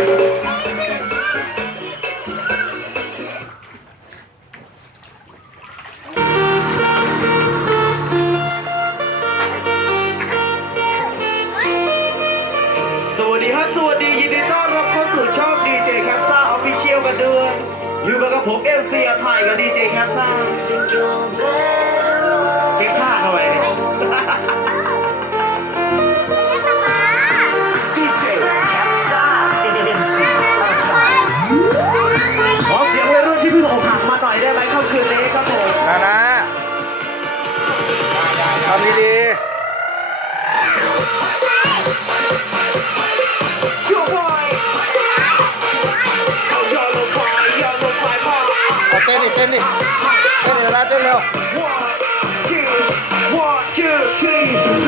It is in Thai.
สวัสดีครับสวัสดียินดีต้อนรับเข้าสู่ชองดีเจแคปซ่าออฟฟิเชียลกันด้วยอยู่กับผมเอลซีอาไทยกับดีเจแคปซ่า น่อยได้ไหมค่ำคืนนี้ครับผมนะนะทำดีโยบอยเอายอลงไปยอลงไปพ่อๆเอาเต้นดิเต้นดิเต้นดิเวลาเต้นเร็ว One, two, one, two, three.